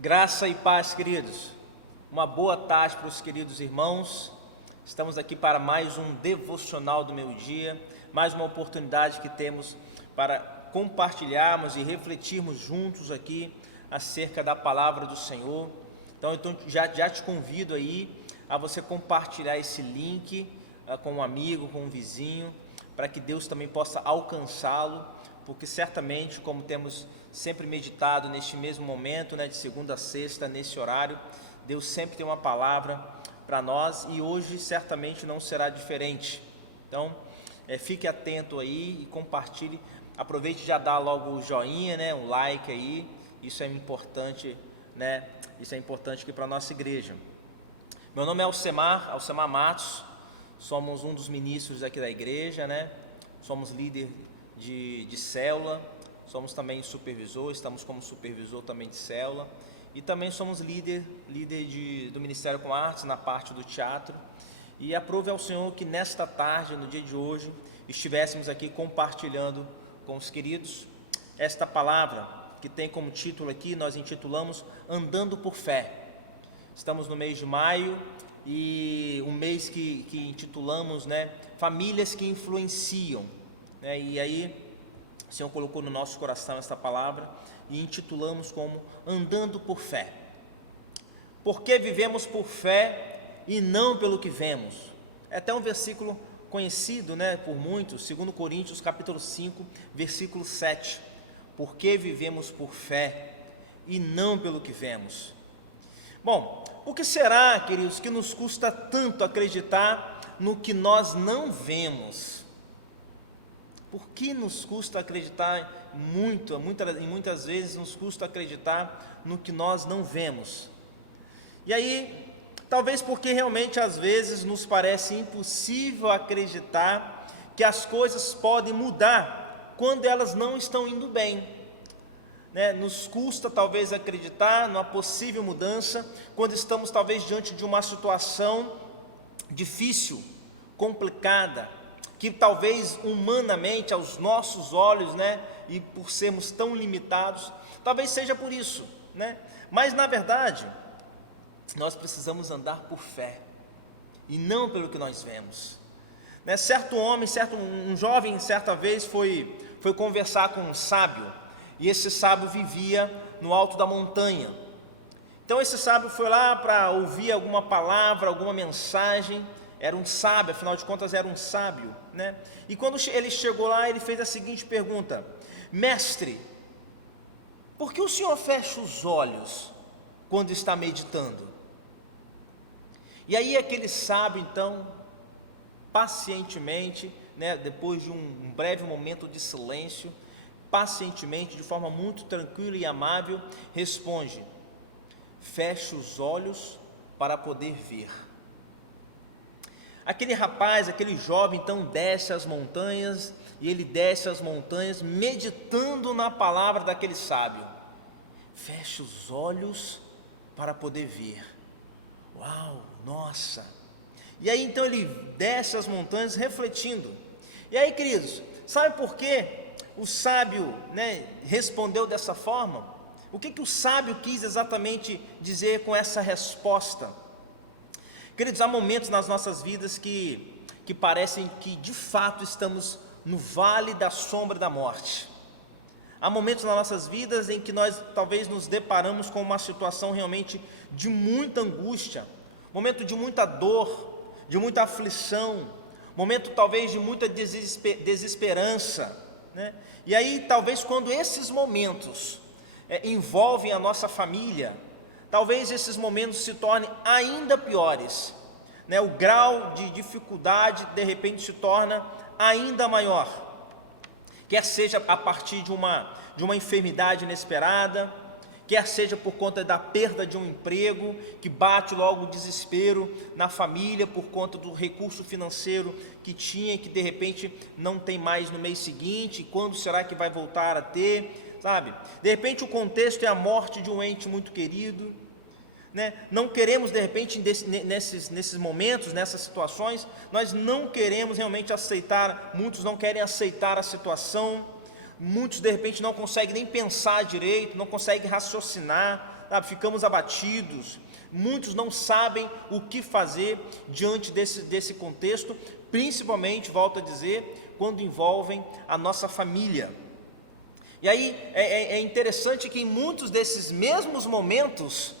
Graça e paz, queridos. Uma boa tarde para os queridos irmãos. Estamos aqui para mais um devocional do meu dia, mais uma oportunidade que temos para compartilharmos e refletirmos juntos aqui acerca da palavra do Senhor. Então já te convido aí a você compartilhar esse link com um amigo, com um vizinho, para que Deus também possa alcançá-lo, porque certamente, como temos sempre meditado neste mesmo momento, de segunda a sexta, nesse horário, Deus sempre tem uma palavra para nós e hoje certamente não será diferente. Então, fique atento aí e compartilhe, aproveite e já dá logo o joinha, um like aí, isso é importante, Isso é importante aqui para a nossa igreja. Meu nome é Alcemar Matos, somos um dos ministros aqui da igreja, Somos líder de célula, somos também supervisor, estamos como supervisor também de célula e também somos líder do Ministério com Artes na parte do teatro. E aprove ao Senhor que nesta tarde, no dia de hoje, estivéssemos aqui compartilhando com os queridos esta palavra que tem como título aqui, nós intitulamos Andando por Fé. Estamos no mês de maio e um mês que intitulamos Famílias que Influenciam, E aí o Senhor colocou no nosso coração esta palavra e intitulamos como Andando por Fé. Porque vivemos por fé e não pelo que vemos. É até um versículo conhecido por muitos, 2 Coríntios capítulo 5, versículo 7. Porque vivemos por fé e não pelo que vemos. Bom, por que será, queridos, que nos custa tanto acreditar no que nós não vemos? Por que nos custa acreditar muitas vezes nos custa acreditar no que nós não vemos? E aí, talvez porque realmente às vezes nos parece impossível acreditar que as coisas podem mudar quando elas não estão indo bem. Nos custa talvez acreditar numa possível mudança quando estamos talvez diante de uma situação difícil, complicada, que talvez humanamente aos nossos olhos, e por sermos tão limitados, talvez seja por isso, Mas na verdade, nós precisamos andar por fé e não pelo que nós vemos. Um jovem certa vez foi conversar com um sábio, e esse sábio vivia no alto da montanha. Então esse sábio foi lá para ouvir alguma palavra, alguma mensagem. Era um sábio, afinal de contas era um sábio, E quando ele chegou lá, ele fez a seguinte pergunta: Mestre, por que o senhor fecha os olhos quando está meditando? E aí aquele sábio, então, pacientemente, depois de um breve momento de silêncio, pacientemente, de forma muito tranquila e amável, responde: feche os olhos para poder ver. Aquele rapaz, aquele jovem, então desce as montanhas, e ele desce as montanhas meditando na palavra daquele sábio. Feche os olhos para poder ver. Uau, nossa! E aí então ele desce as montanhas refletindo. E aí, queridos, sabe por que o sábio respondeu dessa forma? O que o sábio quis exatamente dizer com essa resposta? Queridos, há momentos nas nossas vidas que parecem que de fato estamos no vale da sombra da morte. Há momentos nas nossas vidas em que nós talvez nos deparamos com uma situação realmente de muita angústia, momento de muita dor, de muita aflição, momento talvez de muita desesperança, E aí talvez quando esses momentos envolvem a nossa família, talvez esses momentos se tornem ainda piores, O grau de dificuldade de repente se torna ainda maior, quer seja a partir de uma enfermidade inesperada, quer seja por conta da perda de um emprego, que bate logo o desespero na família por conta do recurso financeiro que tinha e que de repente não tem mais no mês seguinte, quando será que vai voltar a ter, sabe? De repente o contexto é a morte de um ente muito querido, Não queremos de repente nesses momentos, nessas situações, nós não queremos realmente aceitar, muitos não querem aceitar a situação, muitos de repente não conseguem nem pensar direito, não conseguem raciocinar, sabe, ficamos abatidos. Muitos não sabem o que fazer diante desse contexto, principalmente, volto a dizer, quando envolvem a nossa família. E aí é interessante que em muitos desses mesmos momentos,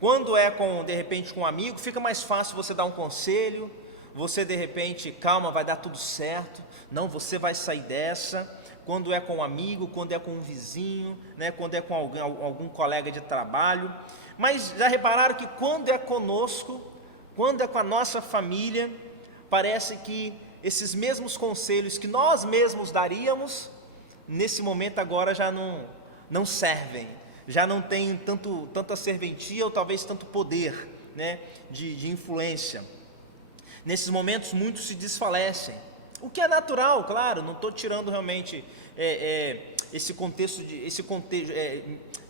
quando é de repente com um amigo, fica mais fácil você dar um conselho, você de repente, calma, vai dar tudo certo, não, você vai sair dessa. Quando é com um amigo, quando é com um vizinho, né, quando é com algum colega de trabalho. Mas já repararam que quando é conosco, quando é com a nossa família, parece que esses mesmos conselhos que nós mesmos daríamos, nesse momento agora já não servem, já não tem tanta serventia ou talvez tanto poder, né, de influência. Nesses momentos muitos se desfalecem, o que é natural, claro, não estou tirando realmente esse contexto,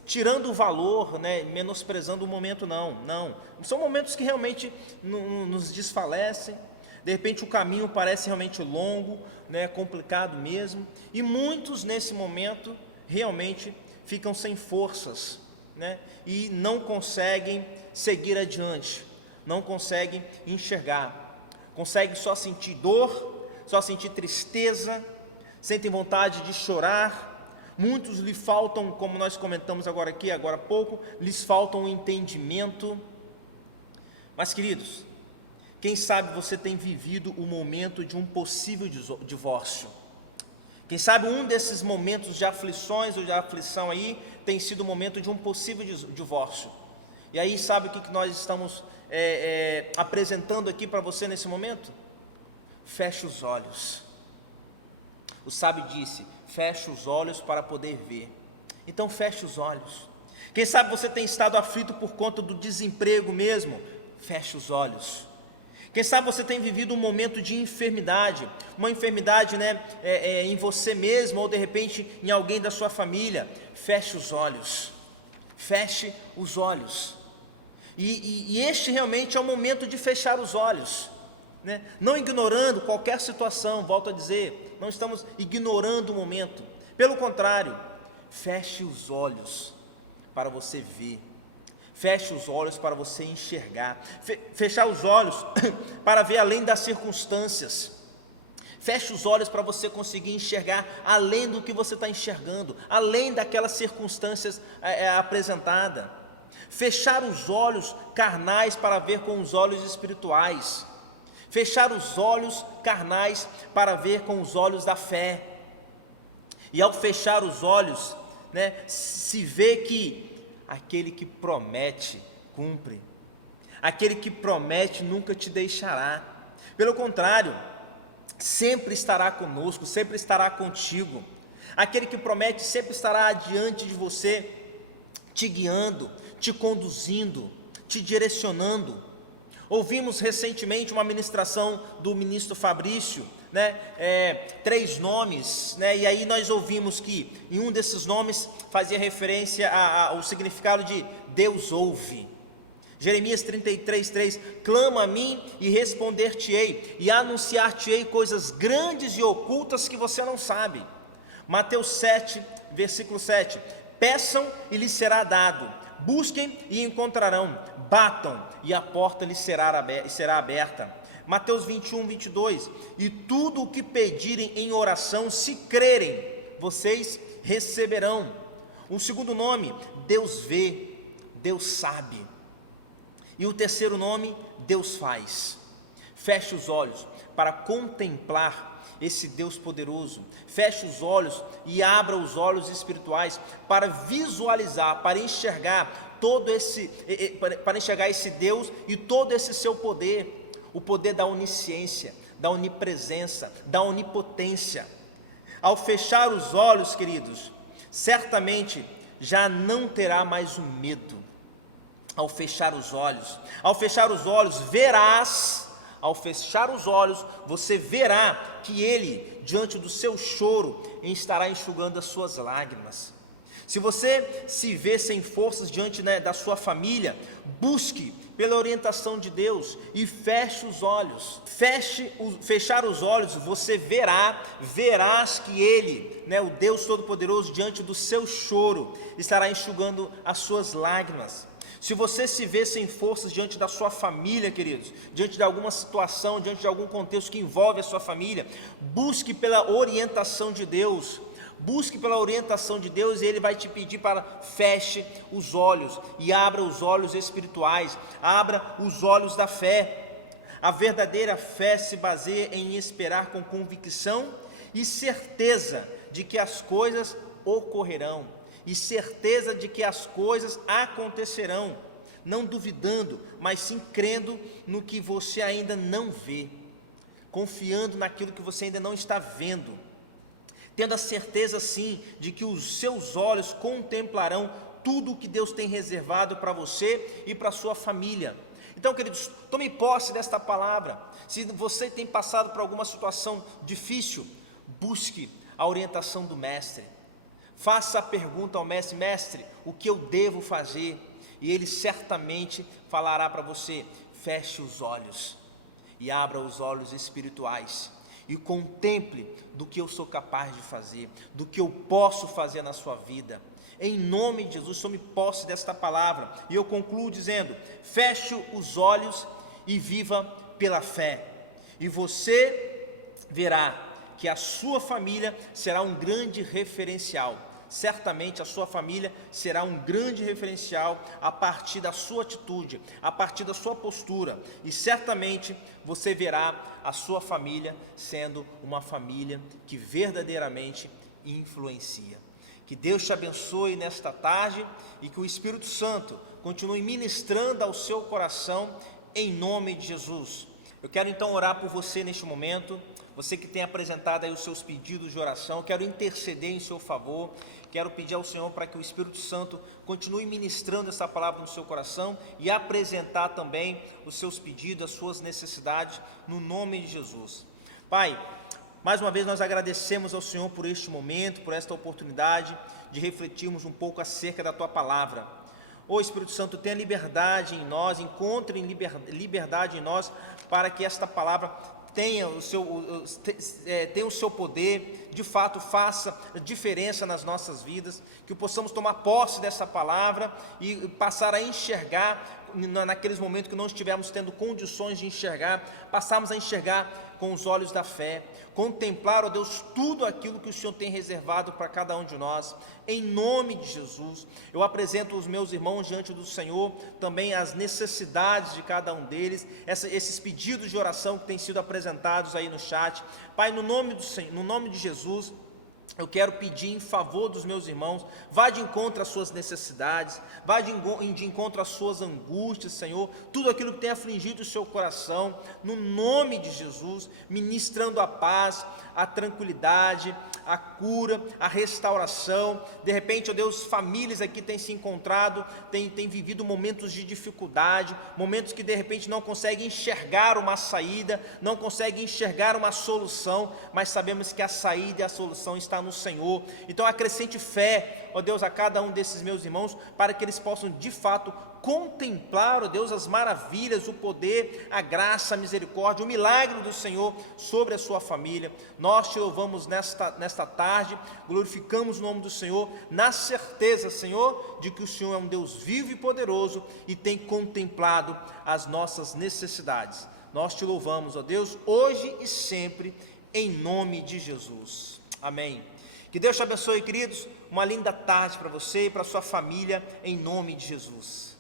tirando o valor, né, menosprezando o momento, não, são momentos que realmente nos desfalecem. De repente o caminho parece realmente longo, né, complicado mesmo, e muitos nesse momento realmente ficam sem forças, né, e não conseguem seguir adiante, não conseguem enxergar, conseguem só sentir dor, só sentir tristeza, sentem vontade de chorar. Muitos lhe faltam, como nós comentamos agora há pouco, lhes faltam o entendimento. Mas queridos, quem sabe você tem vivido o momento de um possível divórcio. Quem sabe um desses momentos de aflições ou de aflição aí tem sido o momento de um possível divórcio. E aí sabe o que nós estamos apresentando aqui para você nesse momento? Feche os olhos. O sábio disse, feche os olhos para poder ver. Então feche os olhos. Quem sabe você tem estado aflito por conta do desemprego mesmo? Feche os olhos. Quem sabe você tem vivido um momento de enfermidade, uma enfermidade, né, em você mesmo ou de repente em alguém da sua família. Feche os olhos. Feche os olhos. E este realmente é o momento de fechar os olhos, né? Não ignorando qualquer situação, volto a dizer, não estamos ignorando o momento. Pelo contrário, feche os olhos para você ver. Feche os olhos para você enxergar. Fechar os olhos para ver além das circunstâncias. Feche os olhos para você conseguir enxergar além do que você está enxergando, além daquelas circunstâncias apresentadas. Fechar os olhos carnais para ver com os olhos espirituais. Fechar os olhos carnais para ver com os olhos da fé. E ao fechar os olhos, né, se vê que aquele que promete, cumpre. Aquele que promete nunca te deixará. Pelo contrário, sempre estará conosco, sempre estará contigo. Aquele que promete sempre estará adiante de você, te guiando, te conduzindo, te direcionando. Ouvimos recentemente uma ministração do ministro Fabrício, né, 3 nomes, né, e aí nós ouvimos que em um desses nomes fazia referência ao significado de Deus ouve. Jeremias 33:3, clama a mim e responder-te-ei, e anunciar-te-ei coisas grandes e ocultas que você não sabe. Mateus 7, versículo 7, peçam e lhes será dado, busquem e encontrarão, batam e a porta lhes será aberta. Mateus 21:22, e tudo o que pedirem em oração, se crerem, vocês receberão. O segundo nome, Deus vê, Deus sabe. E o terceiro nome, Deus faz. Feche os olhos para contemplar esse Deus poderoso. Feche os olhos e abra os olhos espirituais para visualizar, para enxergar esse Deus e todo esse seu poder. O poder da onisciência, da onipresença, da onipotência. Ao fechar os olhos, queridos, certamente já não terá mais o medo. Ao fechar os olhos, verás. Ao fechar os olhos, você verá que Ele, diante do seu choro, estará enxugando as suas lágrimas. Se você se vê sem forças diante, né, da sua família, busque pela orientação de Deus e feche os olhos. Fechar os olhos, você verás que Ele, o Deus Todo-Poderoso, diante do seu choro, estará enxugando as suas lágrimas. Se você se vê sem forças diante da sua família, queridos, diante de alguma situação, diante de algum contexto que envolve a sua família, busque pela orientação de Deus. Busque pela orientação de Deus e Ele vai te pedir para feche os olhos e abra os olhos espirituais, abra os olhos da fé. A verdadeira fé se baseia em esperar com convicção e certeza de que as coisas ocorrerão, e certeza de que as coisas acontecerão, não duvidando, mas sim crendo no que você ainda não vê, confiando naquilo que você ainda não está vendo, tendo a certeza sim de que os seus olhos contemplarão tudo o que Deus tem reservado para você e para a sua família. Então, queridos, tome posse desta palavra. Se você tem passado por alguma situação difícil, busque a orientação do Mestre. Faça a pergunta ao Mestre: Mestre, o que eu devo fazer? E Ele certamente falará para você: feche os olhos e abra os olhos espirituais e contemple do que eu sou capaz de fazer, do que eu posso fazer na sua vida. Em nome de Jesus, tome posse desta palavra. E eu concluo dizendo: feche os olhos e viva pela fé, e você verá que a sua família será um grande referencial. Certamente a sua família será um grande referencial a partir da sua atitude, a partir da sua postura, e certamente você verá a sua família sendo uma família que verdadeiramente influencia. Que Deus te abençoe nesta tarde e que o Espírito Santo continue ministrando ao seu coração em nome de Jesus. Eu quero então orar por você neste momento, você que tem apresentado aí os seus pedidos de oração. Eu quero interceder em seu favor, quero pedir ao Senhor para que o Espírito Santo continue ministrando essa palavra no seu coração e apresentar também os seus pedidos, as suas necessidades, no nome de Jesus. Pai, mais uma vez nós agradecemos ao Senhor por este momento, por esta oportunidade de refletirmos um pouco acerca da Tua Palavra. Ó Espírito Santo, tenha liberdade em nós, encontre liberdade em nós, para que esta palavra tenha o seu poder, de fato faça diferença nas nossas vidas, que possamos tomar posse dessa palavra e passar a enxergar, naqueles momentos que não estivermos tendo condições de enxergar, passarmos a enxergar com os olhos da fé, contemplar, ó Deus, tudo aquilo que o Senhor tem reservado para cada um de nós. Em nome de Jesus, eu apresento os meus irmãos diante do Senhor, também as necessidades de cada um deles, esses pedidos de oração que têm sido apresentados aí no chat. Pai, no nome de Jesus, eu quero pedir em favor dos meus irmãos, vá de encontro às suas necessidades, vá de encontro às suas angústias, Senhor, tudo aquilo que tem afligido o seu coração, no nome de Jesus, ministrando a paz, a tranquilidade, a cura, a restauração. De repente, ó Deus, famílias aqui têm se encontrado, têm vivido momentos de dificuldade, momentos que de repente não conseguem enxergar uma saída, não conseguem enxergar uma solução, mas sabemos que a saída e a solução está no Senhor. Então acrescente fé, ó Deus, a cada um desses meus irmãos, para que eles possam de fato contemplar, ó Deus, as maravilhas, o poder, a graça, a misericórdia, o milagre do Senhor sobre a sua família. Nós te louvamos nesta tarde, glorificamos o nome do Senhor, na certeza, Senhor, de que o Senhor é um Deus vivo e poderoso e tem contemplado as nossas necessidades. Nós te louvamos, ó Deus, hoje e sempre, em nome de Jesus. Amém. Que Deus te abençoe, queridos. Uma linda tarde para você e para a sua família, em nome de Jesus.